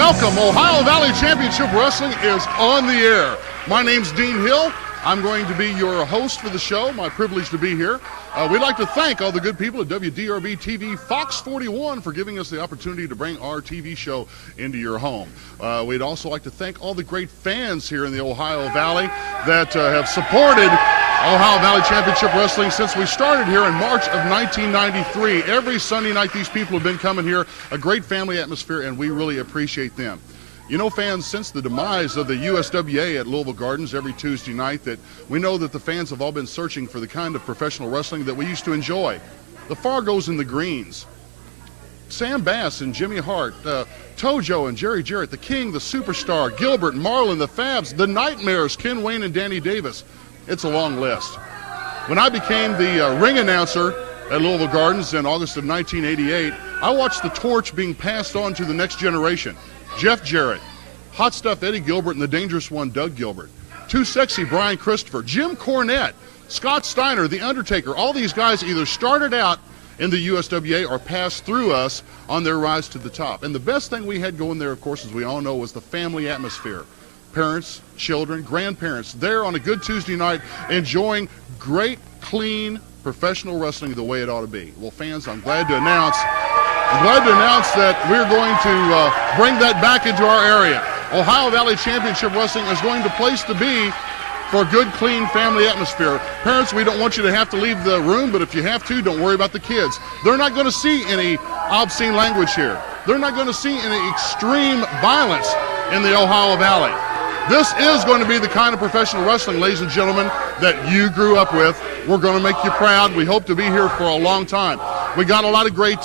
Welcome. Ohio Valley Championship Wrestling is on the air. My name's Dean Hill. I'm going to be your host for the show. My privilege to be here. We'd like to thank all the good people at WDRB TV Fox 41 for giving us the opportunity to bring our TV show into your home. We'd also like to thank all the great fans here in the Ohio Valley that have supported Ohio Valley Championship Wrestling since we started here in March of 1993. Every Sunday night these people have been coming here, a great family atmosphere, and we really appreciate them. You know, fans, since the demise of the USWA at Louisville Gardens every Tuesday night, that we know that the fans have all been searching for the kind of professional wrestling that we used to enjoy. The Fargos and the Greens, Sam Bass and Jimmy Hart, Tojo and Jerry Jarrett, the King, the Superstar, Gilbert, Marlon, the Fabs, the Nightmares, Ken Wayne and Danny Davis. It's a long list. When I became the ring announcer at Louisville Gardens in August of 1988, I watched the torch being passed on to the next generation. Jeff Jarrett, Hot Stuff Eddie Gilbert, and the Dangerous One Doug Gilbert. Too Sexy Brian Christopher, Jim Cornette, Scott Steiner, The Undertaker. All these guys either started out in the USWA or passed through us on their rise to the top. And the best thing we had going there, of course, as we all know, was the family atmosphere. Parents, children, grandparents there on a good Tuesday night enjoying great, clean, professional wrestling the way it ought to be. Well, fans, I'm glad to announce that we're going to bring that back into our area. Ohio Valley Championship Wrestling is going to place to be for a good, clean family atmosphere. Parents, we don't want you to have to leave the room, but if you have to, don't worry about the kids. They're not going to see any obscene language here. They're not going to see any extreme violence in the Ohio Valley. This is going to be the kind of professional wrestling, ladies and gentlemen, that you grew up with. We're going to make you proud. We hope to be here for a long time. We got a lot of great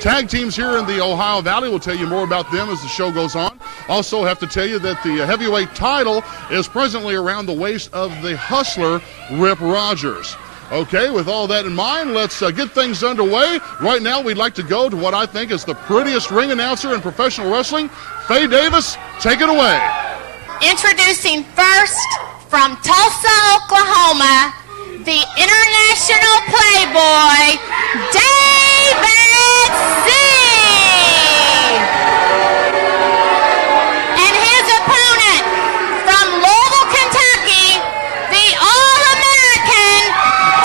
tag teams here in the Ohio Valley. We'll tell you more about them as the show goes on. Also have to tell you that the heavyweight title is presently around the waist of the Hustler, Rip Rogers. Okay, with all that in mind, let's get things underway. Right now, we'd like to go to what I think is the prettiest ring announcer in professional wrestling. Faye Davis, take it away. Introducing first, from Tulsa, Oklahoma, the international playboy, David C. And his opponent, from Louisville, Kentucky, the All-American,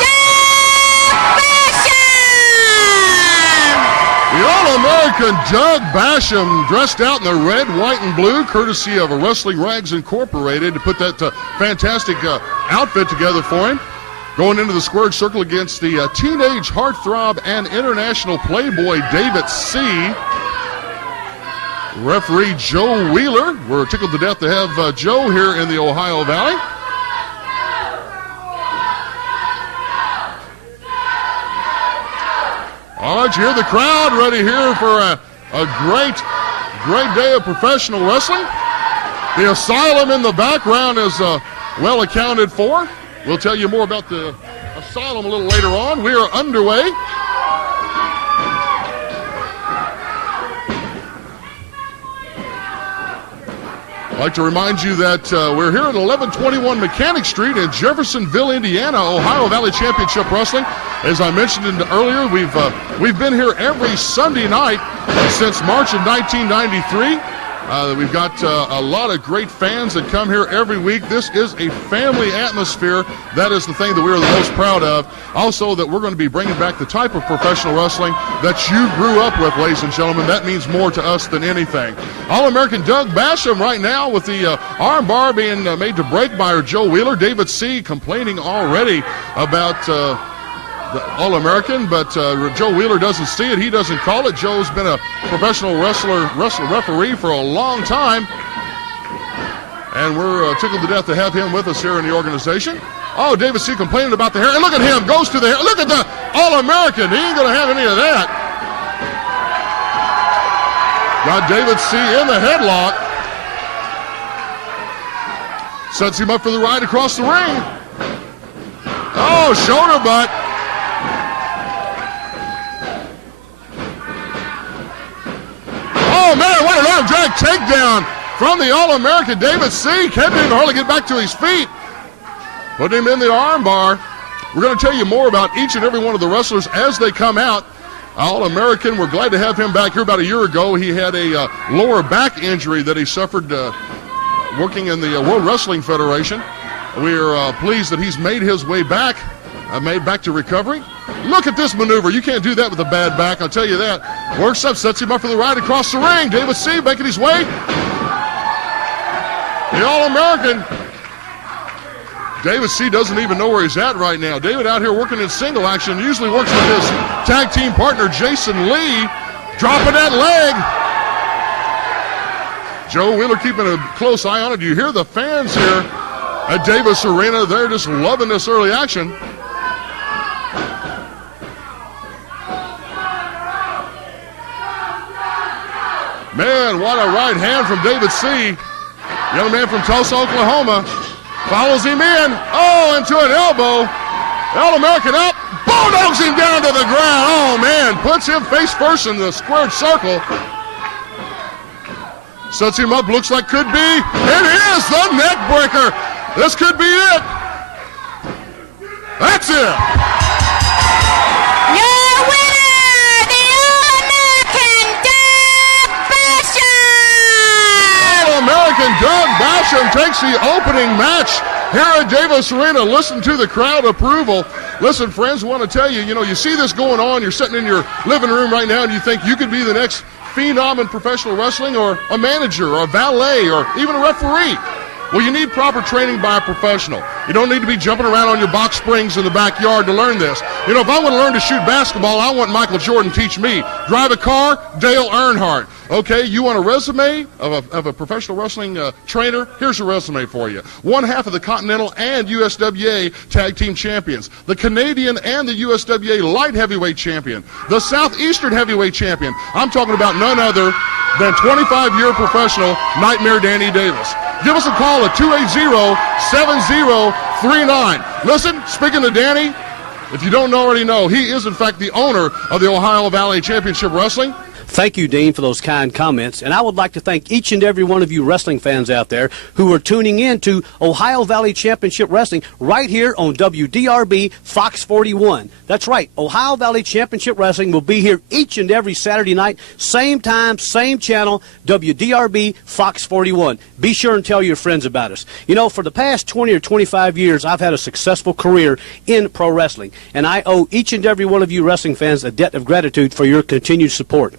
Doug Basham. The All-American Doug Basham, dressed out in the red, white, and blue, courtesy of Wrestling Rags Incorporated, to put that fantastic outfit together for him. Going into the squared circle against the teenage heartthrob and international playboy David C. Referee Joe Wheeler. We're tickled to death to have Joe here in the Ohio Valley. All right, you hear the crowd ready here for a great day of professional wrestling. The Asylum in the background is well accounted for. We'll tell you more about the Asylum a little later on. We are underway. I'd like to remind you that we're here at 1121 Mechanic Street in Jeffersonville, Indiana, Ohio Valley Championship Wrestling. As I mentioned earlier, we've been here every Sunday night since March of 1993. We've got a lot of great fans that come here every week. This is a family atmosphere. That is the thing that we're the most proud of. Also, that we're going to be bringing back the type of professional wrestling that you grew up with, ladies and gentlemen. That means more to us than anything. All-American Doug Basham right now with the arm bar being made to break by Joe Wheeler. David C. complaining already about the All-American, but Joe Wheeler doesn't see it. He doesn't call it. Joe's been a professional referee for a long time, and we're tickled to death to have him with us here in the organization. Oh, David C. complaining about the hair. And look at him, goes to the hair. Look at the All-American. He ain't going to have any of that. Got David C. in the headlock. Sets him up for the ride across the ring. Oh, shoulder butt. Oh, man, what an arm drag takedown from the All-American David C. Can't even hardly get back to his feet. Put him in the arm bar. We're going to tell you more about each and every one of the wrestlers as they come out. All-American. We're glad to have him back here. About a year ago, he had a lower back injury that he suffered working in the World Wrestling Federation. We're pleased that he's made his way back, to recovery. Look at this maneuver. You can't do that with a bad back, I'll tell you that. Works up, sets him up for the ride across the ring. David C. making his way. The All-American. David C. doesn't even know where he's at right now. David out here working in single action. Usually works with his tag team partner, Jason Lee. Dropping that leg. Joe Wheeler keeping a close eye on it. You hear the fans here at Davis Arena. They're just loving this early action. Man, what a right hand from David C. Young man from Tulsa, Oklahoma. Follows him in. Oh, into an elbow. All-American up. Bulldogs him down to the ground. Oh, man. Puts him face first in the squared circle. Sets him up. Looks like could be. It is the neck breaker. This could be it. That's it. Your winner, the All-American Doug Basham. All-American Doug Basham takes the opening match here at Davis Arena. Listen to the crowd approval. Listen, friends, I want to tell you, you see this going on. You're sitting in your living room right now and you think you could be the next phenom in professional wrestling, or a manager, or a valet, or even a referee. Well, you need proper training by a professional. You don't need to be jumping around on your box springs in the backyard to learn this. If I want to learn to shoot basketball, I want Michael Jordan to teach me. Drive a car, Dale Earnhardt. Okay, you want a resume of a professional wrestling trainer? Here's a resume for you. One half of the Continental and USWA Tag Team Champions. The Canadian and the USWA Light Heavyweight Champion. The Southeastern Heavyweight Champion. I'm talking about none other than 25-year professional Nightmare Danny Davis. Give us a call at 280-7039. Listen, speaking of Danny, if you don't already know, he is in fact the owner of the Ohio Valley Championship Wrestling. Thank you, Dean, for those kind comments. And I would like to thank each and every one of you wrestling fans out there who are tuning in to Ohio Valley Championship Wrestling right here on WDRB Fox 41. That's right. Ohio Valley Championship Wrestling will be here each and every Saturday night, same time, same channel, WDRB Fox 41. Be sure and tell your friends about us. For the past 20 or 25 years, I've had a successful career in pro wrestling, and I owe each and every one of you wrestling fans a debt of gratitude for your continued support.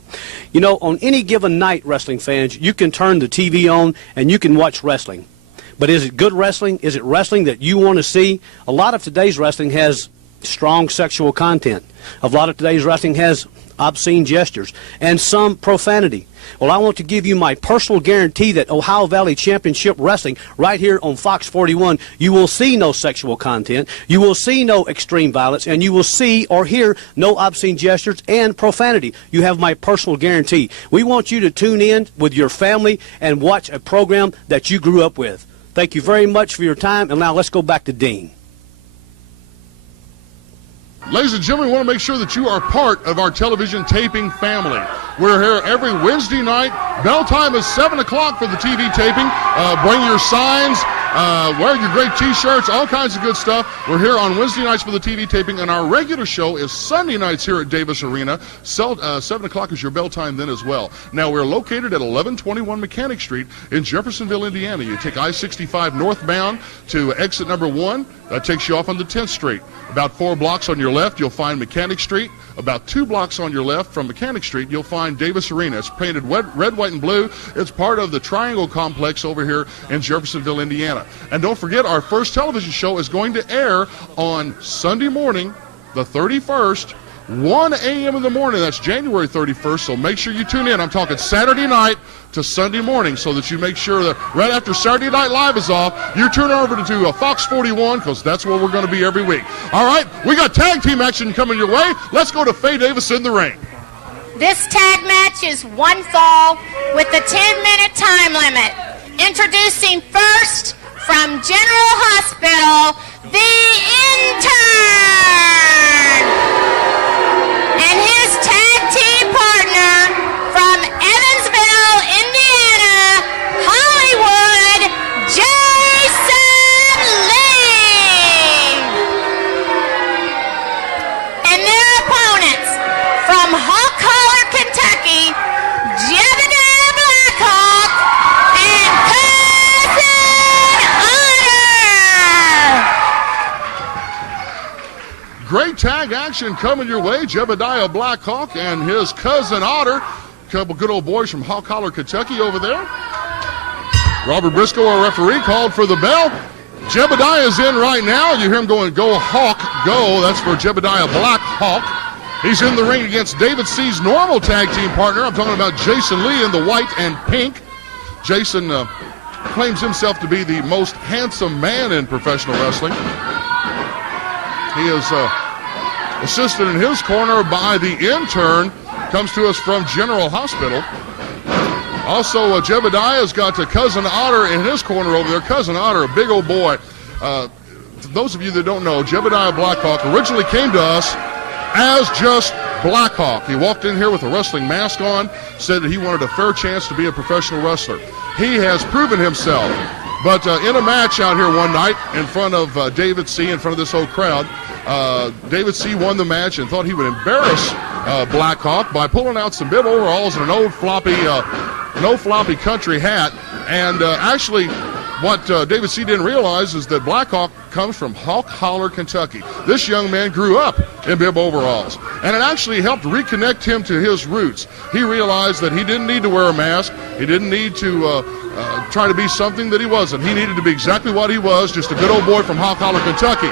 On any given night, wrestling fans, you can turn the TV on and you can watch wrestling. But is it good wrestling? Is it wrestling that you want to see? A lot of today's wrestling has strong sexual content. A lot of today's wrestling has obscene gestures and some profanity. Well, I want to give you my personal guarantee that Ohio Valley Championship Wrestling right here on Fox 41, you will see no sexual content, you will see no extreme violence, and you will see or hear no obscene gestures and profanity. You have my personal guarantee. We want you to tune in with your family and watch a program that you grew up with. Thank you very much for your time, and now let's go back to Dean. Ladies and gentlemen, we want to make sure that you are part of our television taping family. We're here every Wednesday night. Bell time is 7 o'clock for the TV taping. Bring your signs, wear your great T-shirts, all kinds of good stuff. We're here on Wednesday nights for the TV taping, and our regular show is Sunday nights here at Davis Arena. 7 o'clock is your bell time then as well. Now, we're located at 1121 Mechanic Street in Jeffersonville, Indiana. You take I-65 northbound to exit number 1. That takes you off on the 10th Street. About 4 blocks on your left, you'll find Mechanic Street. About 2 blocks on your left from Mechanic Street, you'll find Davis Arena. It's painted red, white, and blue. It's part of the Triangle Complex over here in Jeffersonville, Indiana. And don't forget, our first television show is going to air on Sunday morning, the 31st, 1 a.m. in the morning. That's January 31st, so make sure you tune in. I'm talking Saturday night to Sunday morning, so that you make sure that right after Saturday Night Live is off, you turn over to Fox 41, because that's where we're going to be every week. All right, we got tag team action coming your way. Let's go to Faye Davis in the ring. This tag match is one fall with a 10-minute time limit. Introducing first from General Hospital, the Intern. And his tag team partner from Evansville, Indiana, Hollywood, Jason Lee. And their opponents from tag action coming your way. Jebediah Blackhawk and his cousin Otter. A couple good old boys from Hawk Holler, Kentucky over there. Robert Briscoe, our referee, called for the bell. Jebediah is in right now. You hear him going, "Go Hawk, go." That's for Jebediah Blackhawk. He's in the ring against David C's normal tag team partner. I'm talking about Jason Lee in the white and pink. Jason claims himself to be the most handsome man in professional wrestling. He is assisted in his corner by the intern. Comes to us from General Hospital. Also, Jebediah's got Cousin Otter in his corner over there. Cousin Otter, a big old boy. For those of you that don't know, Jebediah Blackhawk originally came to us as just Blackhawk. He walked in here with a wrestling mask on, said that he wanted a fair chance to be a professional wrestler. He has proven himself. But in a match out here one night in front of David C., in front of this whole crowd, David C. won the match and thought he would embarrass Blackhawk by pulling out some bib overalls and an old floppy, no floppy country hat. And actually, what David C. didn't realize is that Blackhawk comes from Hawk Holler, Kentucky. This young man grew up in bib overalls, and it actually helped reconnect him to his roots. He realized that he didn't need to wear a mask. He didn't need to try to be something that he wasn't. He needed to be exactly what he was, just a good old boy from Hawk Holler, Kentucky.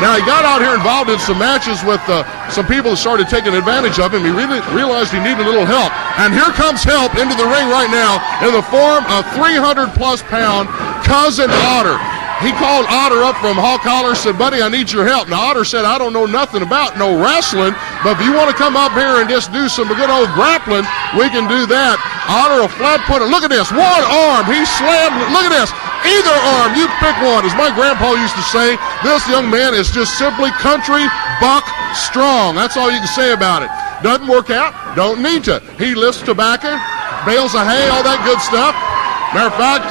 Now, he got out here involved in some matches with some people that started taking advantage of him. He really realized he needed a little help. And here comes help into the ring right now in the form of 300-plus pound Cousin Otter. He called Otter up from Hawk Holler, said, "Buddy, I need your help." Now, Otter said, "I don't know nothing about no wrestling, but if you want to come up here and just do some good old grappling, we can do that." Otter, a flat putter. Look at this. One arm. He slammed. Look at this. Either arm. You pick one. As my grandpa used to say, this young man is just simply country buck strong. That's all you can say about it. Doesn't work out. Don't need to. He lifts tobacco, bales of hay, all that good stuff. Matter of fact,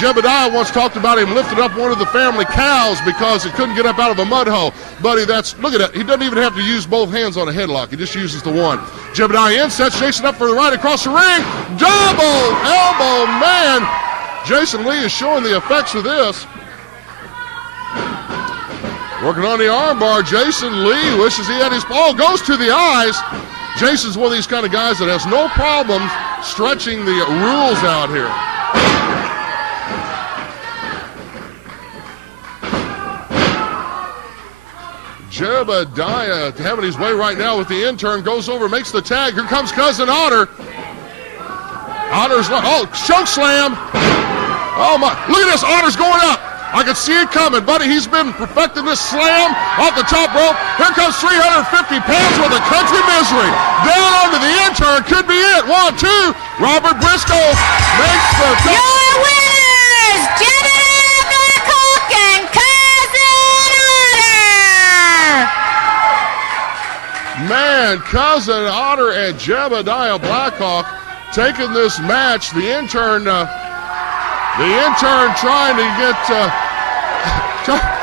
Jebediah once talked about him lifting up one of the family cows because it couldn't get up out of a mud hole. Buddy, look at that. He doesn't even have to use both hands on a headlock. He just uses the one. Jebediah in, sets Jason up for the right across the ring. Double elbow, man. Jason Lee is showing the effects of this. Working on the armbar. Jason Lee wishes he had his ball. Goes to the eyes. Jason's one of these kind of guys that has no problem stretching the rules out here. Jebediah having his way right now with the intern. Goes over, makes the tag. Here comes Cousin Otter. Otter's, choke slam. Oh, my. Look at this. Otter's going up. I can see it coming, buddy. He's been perfecting this slam off the top rope. Here comes 350 pounds with a country misery. Down onto the intern. Could be it. 1, 2. Robert Briscoe makes the... Your winners, Jebediah Blackhawk and Cousin Otter. Man, Cousin Otter and Jebediah Blackhawk taking this match. The intern trying to get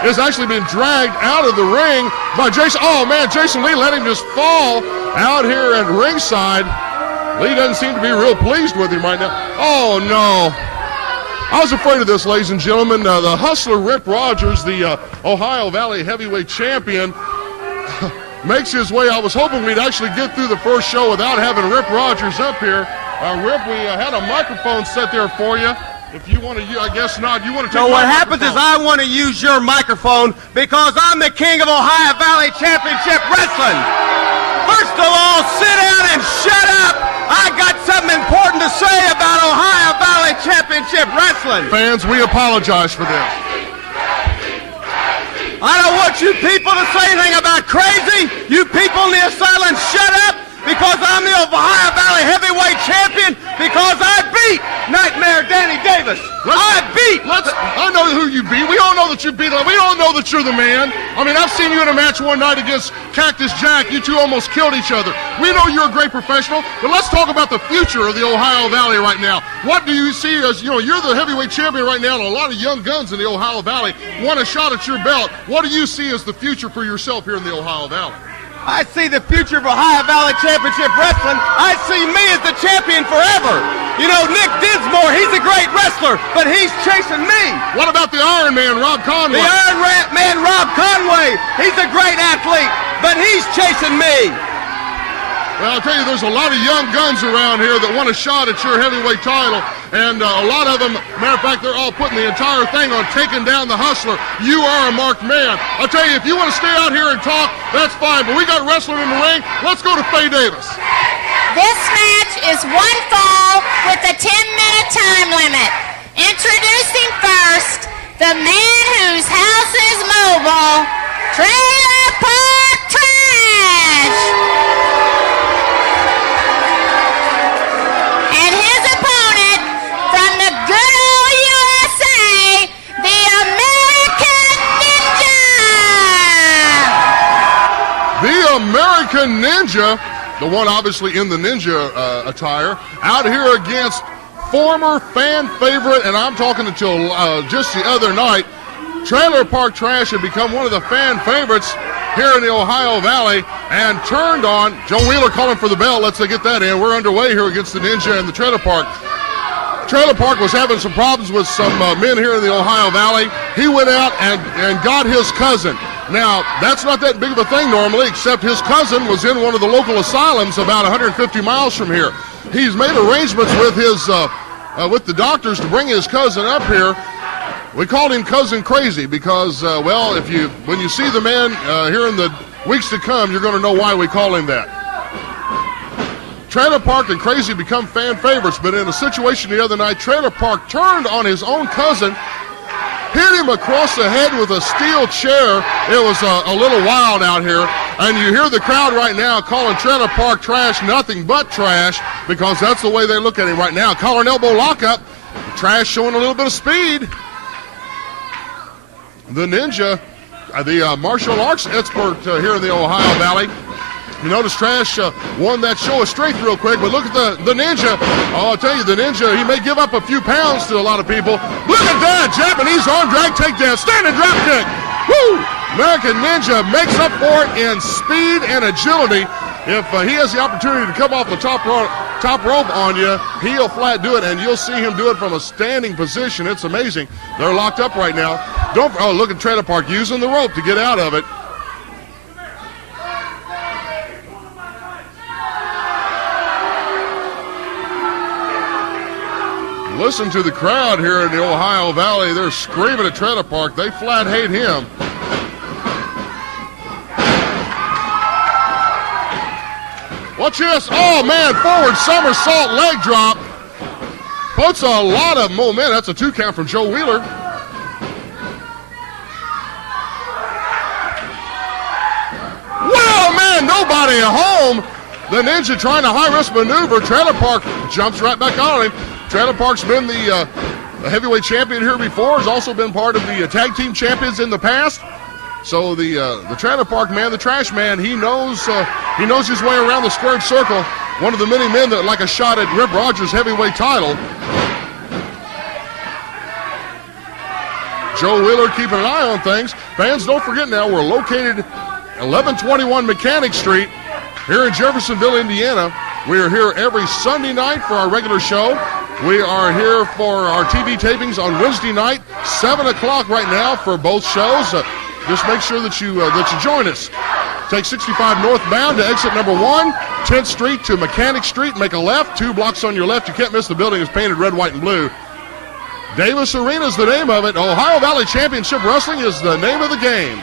has actually been dragged out of the ring by Jason. Oh, man, Jason Lee let him just fall out here at ringside. Lee doesn't seem to be real pleased with him right now. Oh, no. I was afraid of this, ladies and gentlemen. The hustler Rip Rogers, the Ohio Valley heavyweight champion, makes his way. I was hoping we'd actually get through the first show without having Rip Rogers up here. Rip, we had a microphone set there for you. If you want to, I guess not. You want to take So what happens is I want to use your microphone because I'm the king of Ohio Valley Championship Wrestling. First of all, sit down and shut up. I got something important to say about Ohio Valley Championship Wrestling. Fans, we apologize for this. I don't want you people to say anything about crazy. You people in the asylum, shut up. Because I'm the Ohio Valley heavyweight champion, because I beat Nightmare Danny Davis. I know who you beat. We all know that you beat him. We all know that you're the man. I mean, I've seen you in a match one night against Cactus Jack. You two almost killed each other. We know you're a great professional, but let's talk about the future of the Ohio Valley right now. What do you see as, you're the heavyweight champion right now, and a lot of young guns in the Ohio Valley want a shot at your belt. What do you see as the future for yourself here in the Ohio Valley? I see the future of Ohio Valley Championship Wrestling. I see me as the champion forever. Nick Dinsmore, he's a great wrestler, but he's chasing me. What about the Iron Man, Rob Conway? The Iron Man, Rob Conway, he's a great athlete. but he's chasing me. Well, I'll tell you, there's a lot of young guns around here that want a shot at your heavyweight title, and a lot of them, matter of fact, they're all putting the entire thing on taking down the Hustler. You are a marked man. I'll tell you, if you want to stay out here and talk, that's fine, but we got wrestling in the ring. Let's go to Faye Davis. This match is one fall with a 10-minute time limit. Introducing first, the man whose house is mobile, Trailer Park Trash. And his opponent from the good old USA, the American Ninja. The American Ninja, the one obviously in the ninja attire, out here against former fan favorite, and I'm talking until just the other night, Trailer Park Trash had become one of the fan favorites here in the Ohio Valley and turned on. Joe Wheeler calling for the bell. Let's get that in. We're underway here against the Ninja and the Trailer Park. Trailer Park was having some problems with some men here in the Ohio Valley. He went out and got his cousin. Now, that's not that big of a thing normally, except his cousin was in one of the local asylums about 150 miles from here. He's made arrangements with his with the doctors to bring his cousin up here. We called him Cousin Crazy because, well, when you see the man here in the weeks to come, you're going to know why we call him that. Trailer Park and Crazy become fan favorites, but in a situation the other night, Trailer Park turned on his own cousin, hit him across the head with a steel chair. It was a little wild out here. And you hear the crowd right now calling Trailer Park Trash nothing but trash because that's the way they look at him right now. Collar and elbow lockup. Trash showing a little bit of speed. The Ninja, the martial arts expert here in the Ohio Valley. You notice Trash won that show of strength real quick, but look at the Ninja. Oh, I'll tell you, the Ninja, he may give up a few pounds to a lot of people. Look at that, Japanese arm drag takedown, standing drop kick. Woo! American Ninja makes up for it in speed and agility. If he has the opportunity to come off the top rope on you, he'll flat do it, and you'll see him do it from a standing position. It's amazing. They're locked up right now. Oh, look at Trailer Park using the rope to get out of it. Listen to the crowd here in the Ohio Valley. They're screaming at Trailer Park. They flat hate him. Watch this. Oh, man, forward somersault leg drop. Puts a lot of momentum. That's a 2 count from Joe Wheeler. Well, man, nobody at home. The Ninja trying to high-risk maneuver. Trailer Park jumps right back on him. Trailer Park's been the heavyweight champion here before. Has also been part of the tag team champions in the past. So the Trailer Park man, the Trash Man, he knows his way around the squared circle. One of the many men that like a shot at Rip Rogers' heavyweight title. Joe Wheeler keeping an eye on things. Fans, don't forget now, we're located 1121 Mechanic Street here in Jeffersonville, Indiana. We are here every Sunday night for our regular show. We are here for our TV tapings on Wednesday night, 7 o'clock right now for both shows. Just make sure that you join us. Take 65 northbound to exit number 1, 10th Street to Mechanic Street. Make a left, 2 blocks on your left. You can't miss the building. It's painted red, white, and blue. Davis Arena is the name of it. Ohio Valley Championship Wrestling is the name of the game.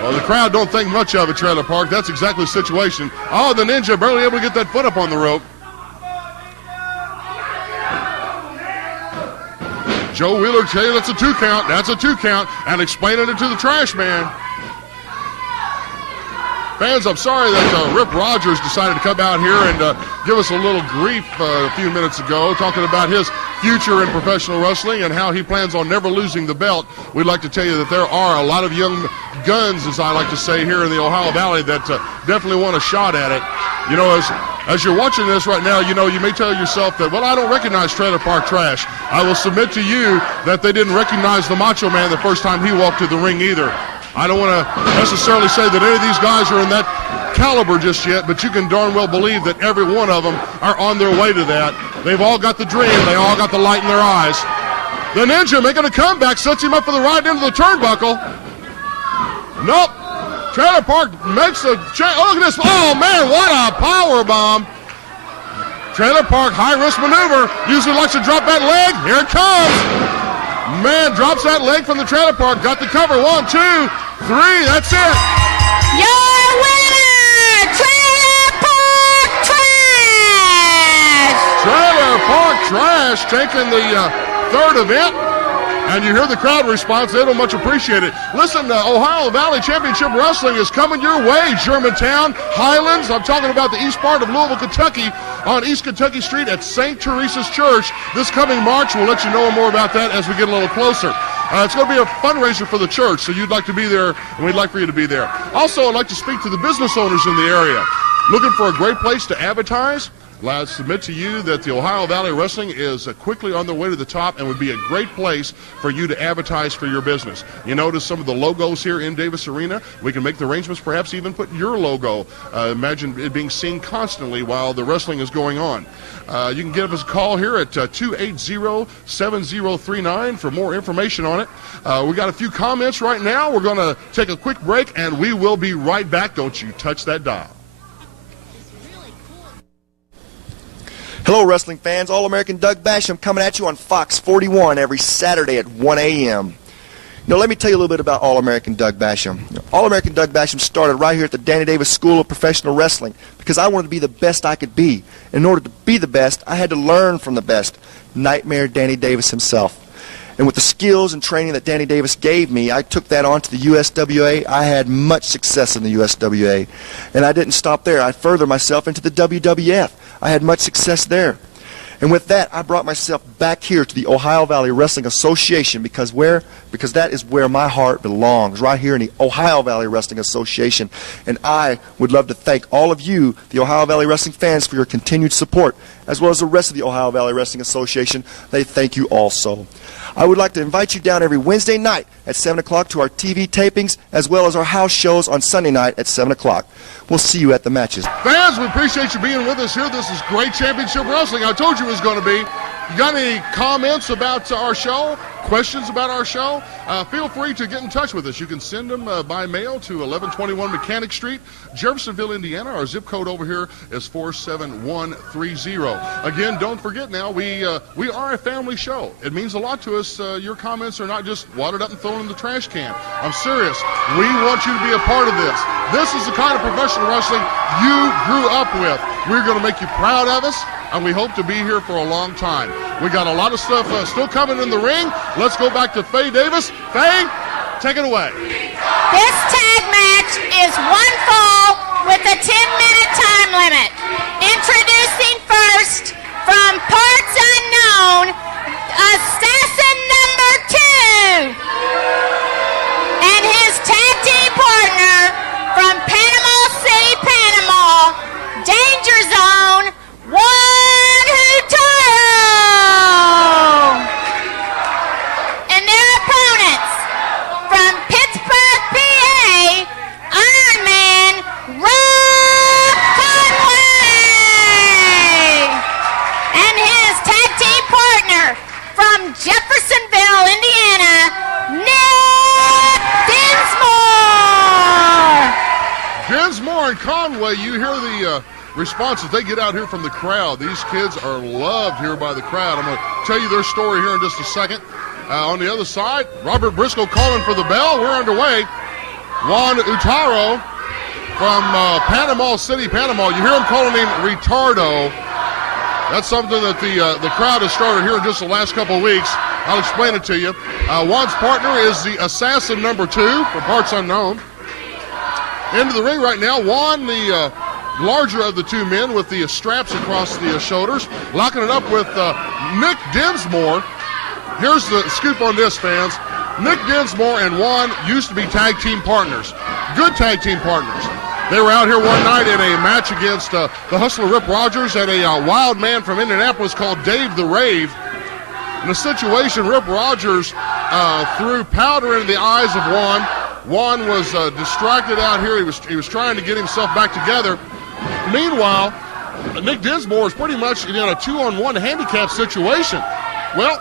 Well, the crowd don't think much of it, Trailer Park. That's exactly the situation. Oh, the Ninja barely able to get that foot up on the rope. Joe Wheeler tell you that's a 2 count. That's a 2 count. And explaining it to the Trash Man. Fans, I'm sorry that Rip Rogers decided to come out here and give us a little grief a few minutes ago, talking about his future in professional wrestling and how he plans on never losing the belt. We'd like to tell you that there are a lot of young guns, as I like to say, here in the Ohio Valley that definitely want a shot at it. You know, as you're watching this right now, you know, you may tell yourself that, well, I don't recognize Trailer Park Trash. I will submit to you that they didn't recognize the Macho Man the first time he walked to the ring either. I don't want to necessarily say that any of these guys are in that caliber just yet, but you can darn well believe that every one of them are on their way to that. They've all got the dream. They all got the light in their eyes. The Ninja making a comeback, sets him up for the right end of the turnbuckle. Nope. Trailer Park makes a change. Oh, look at this. Oh, man, what a power bomb. Trailer Park high-risk maneuver. Usually likes to drop that leg. Here it comes. Man, drops that leg from the Trailer Park. Got the cover. 1, 2, 3. That's it. Your winner, Trailer Park Trash. Trailer Park Trash taking the third event. And you hear the crowd response. They don't much appreciate it. Listen, Ohio Valley Championship Wrestling is coming your way. Germantown, Highlands. I'm talking about the east part of Louisville, Kentucky, on East Kentucky Street at St. Teresa's Church this coming March. We'll let you know more about that as we get a little closer. It's going to be a fundraiser for the church, so you'd like to be there, and we'd like for you to be there. Also, I'd like to speak to the business owners in the area. Looking for a great place to advertise? I submit to you that the Ohio Valley Wrestling is quickly on their way to the top and would be a great place for you to advertise for your business. You notice some of the logos here in Davis Arena. We can make the arrangements, perhaps even put your logo. Imagine it being seen constantly while the wrestling is going on. You can give us a call here at 280-7039 for more information on it. We got a few comments right now. We're going to take a quick break, and we will be right back. Don't you touch that dial. Hello, wrestling fans. All-American Doug Basham coming at you on Fox 41 every Saturday at 1 a.m. Now, let me tell you a little bit about All-American Doug Basham. All-American Doug Basham started right here at the Danny Davis School of Professional Wrestling because I wanted to be the best I could be. In order to be the best, I had to learn from the best, Nightmare Danny Davis himself. And with the skills and training that Danny Davis gave me, I took that on to the USWA. I had much success in the USWA. And I didn't stop there. I furthered myself into the WWF. I had much success there. And with that, I brought myself back here to the Ohio Valley Wrestling Association because that is where my heart belongs, right here in the Ohio Valley Wrestling Association. And I would love to thank all of you, the Ohio Valley Wrestling fans, for your continued support, as well as the rest of the Ohio Valley Wrestling Association. They thank you also. I would like to invite you down every Wednesday night at 7 o'clock to our TV tapings, as well as our house shows on Sunday night at 7 o'clock. We'll see you at the matches. Fans, we appreciate you being with us here. This is great championship wrestling. I told you it was going to be. You got any comments about our show? Questions about our show? Feel free to get in touch with us. You can send them by mail to 1121 Mechanic Street, Jeffersonville, Indiana. Our zip code over here is 47130. Again, don't forget now, we are a family show. It means a lot to us. Your comments are not just watered up and thrown in the trash can. I'm serious. We want you to be a part of this. This is the kind of professional wrestling you grew up with. We're going to make you proud of us, and we hope to be here for a long time. We got a lot of stuff still coming in the ring. Let's go back to Faye Davis. Faye, take it away. This tag match is one fall with a 10-minute time limit. Introducing first, from parts unknown, Assassin number 2. And his tag team partner from Panama City, Panama, Danger Zone, Juan Hutaro. And their opponents from Pittsburgh, PA, Iron Man, Rob Conway. And his tag team partner from Jeffersonville, Indiana, Nick Dinsmore. Dinsmore and Conway, you hear the responses they get out here from the crowd. These kids are loved here by the crowd. I'm going to tell you their story here in just a second. On the other side, Robert Briscoe calling for the bell. We're underway. Juan Hutaro from Panama City, Panama. You hear him calling him Retardo. That's something that the crowd has started here in just the last couple of weeks. I'll explain it to you. Juan's partner is the Assassin number 2 from Parts Unknown. Into the ring right now, Juan, the larger of the two men with the straps across the shoulders, locking it up with Nick Dinsmore. Here's the scoop on this, fans. Nick Dinsmore and Juan used to be tag team partners. Good tag team partners. They were out here one night in a match against the Hustler Rip Rogers and a wild man from Indianapolis called Dave the Rave. In a situation, Rip Rogers threw powder in the eyes of Juan, Juan was distracted out here. He was trying to get himself back together. Meanwhile, Nick Dinsmore is pretty much in a 2-on-1 handicap situation. Well,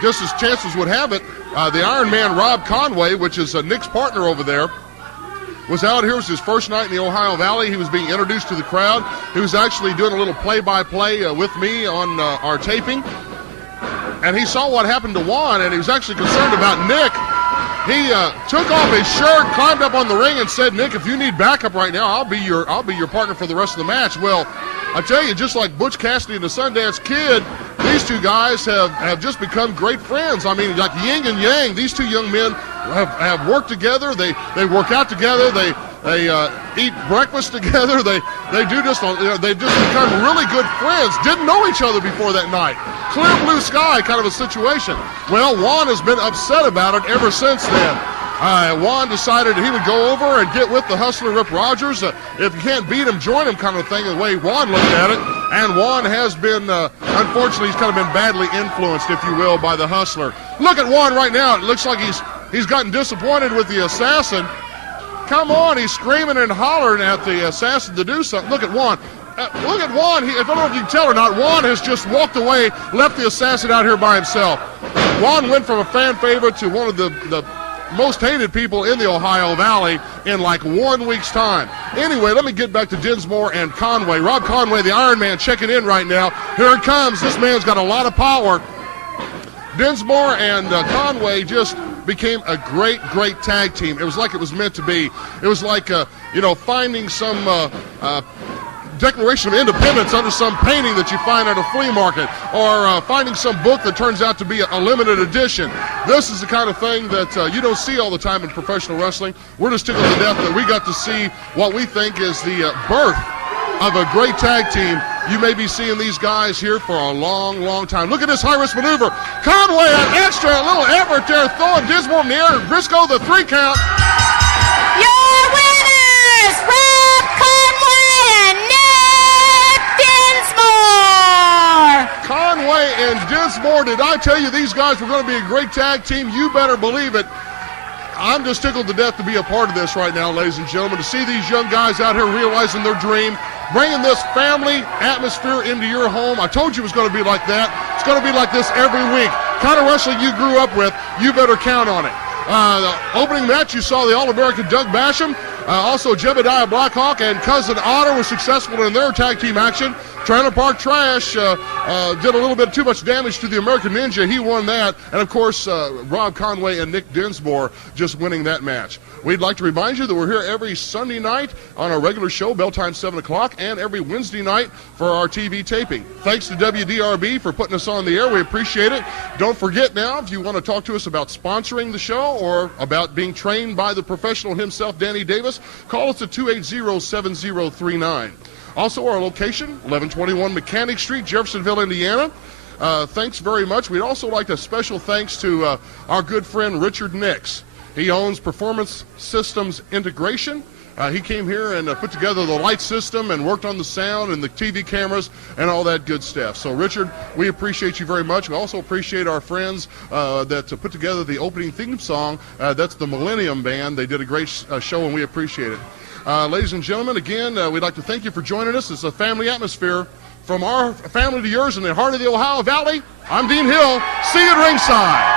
just as chances would have it, the Iron Man Rob Conway, which is Nick's partner over there, was out here. It was his first night in the Ohio Valley. He was being introduced to the crowd. He was actually doing a little play-by-play with me on our taping. And he saw what happened to Juan, and he was actually concerned about Nick. He took off his shirt, climbed up on the ring, and said, "Nick, if you need backup right now, I'll be your partner for the rest of the match." Well, I tell you, just like Butch Cassidy and the Sundance Kid, these two guys have just become great friends. I mean, like yin and yang. These two young men have worked together. They work out together. They eat breakfast together. They've just become really good friends. Didn't know each other before that night. Clear blue sky kind of a situation. Well, Juan has been upset about it ever since then. Juan decided he would go over and get with the Hustler Rip Rogers. If you can't beat him, join him kind of thing, the way Juan looked at it. And Juan has been, unfortunately, he's kind of been badly influenced, if you will, by the Hustler. Look at Juan right now. It looks like he's gotten disappointed with the Assassin. Come on, he's screaming and hollering at the Assassin to do something. Look at Juan. Look at Juan. I don't know if you can tell or not. Juan has just walked away, left the Assassin out here by himself. Juan went from a fan favorite to one of the most hated people in the Ohio Valley in like 1 week's time. Anyway, let me get back to Dinsmore and Conway. Rob Conway, the Iron Man, checking in right now. Here it comes. This man's got a lot of power. Dinsmore and Conway just became a great tag team. It was like it was meant to be. It was like, finding some Declaration of Independence under some painting that you find at a flea market, or finding some book that turns out to be a limited edition. This is the kind of thing that you don't see all the time in professional wrestling. We're just tickled to death that we got to see what we think is the birth of a great tag team. You may be seeing these guys here for a long time. Look at this high-risk maneuver. Conway, an extra little effort there, throwing Dinsmore in the air. Briscoe, the 3 count. Your winners, Rob Conway and Nick Dinsmore. Conway and Dinsmore, did I tell you these guys were going to be a great tag team? You better believe it. I'm just tickled to death to be a part of this right now, ladies and gentlemen, to see these young guys out here realizing their dream, bringing this family atmosphere into your home. I told you it was going to be like that. It's going to be like this every week. Kind of wrestling you grew up with, you better count on it. The opening match, you saw the All-American Doug Basham. Also, Jebediah Blackhawk and Cousin Otter were successful in their tag team action. Trailer Park Trash did a little bit too much damage to the American Ninja. He won that. And, of course, Rob Conway and Nick Dinsmore just winning that match. We'd like to remind you that we're here every Sunday night on our regular show, bell time 7 o'clock, and every Wednesday night for our TV taping. Thanks to WDRB for putting us on the air. We appreciate it. Don't forget now, if you want to talk to us about sponsoring the show or about being trained by the professional himself, Danny Davis, call us at 280-7039. Also, our location, 1121 Mechanic Street, Jeffersonville, Indiana. Thanks very much. We'd also like a special thanks to our good friend Richard Nix. He owns Performance Systems Integration. He came here and put together the light system and worked on the sound and the TV cameras and all that good stuff. So, Richard, we appreciate you very much. We also appreciate our friends that put together the opening theme song. That's the Millennium Band. They did a great show, and we appreciate it. Ladies and gentlemen, again, we'd like to thank you for joining us. It's a family atmosphere. From our family to yours in the heart of the Ohio Valley, I'm Dean Hill. See you at ringside.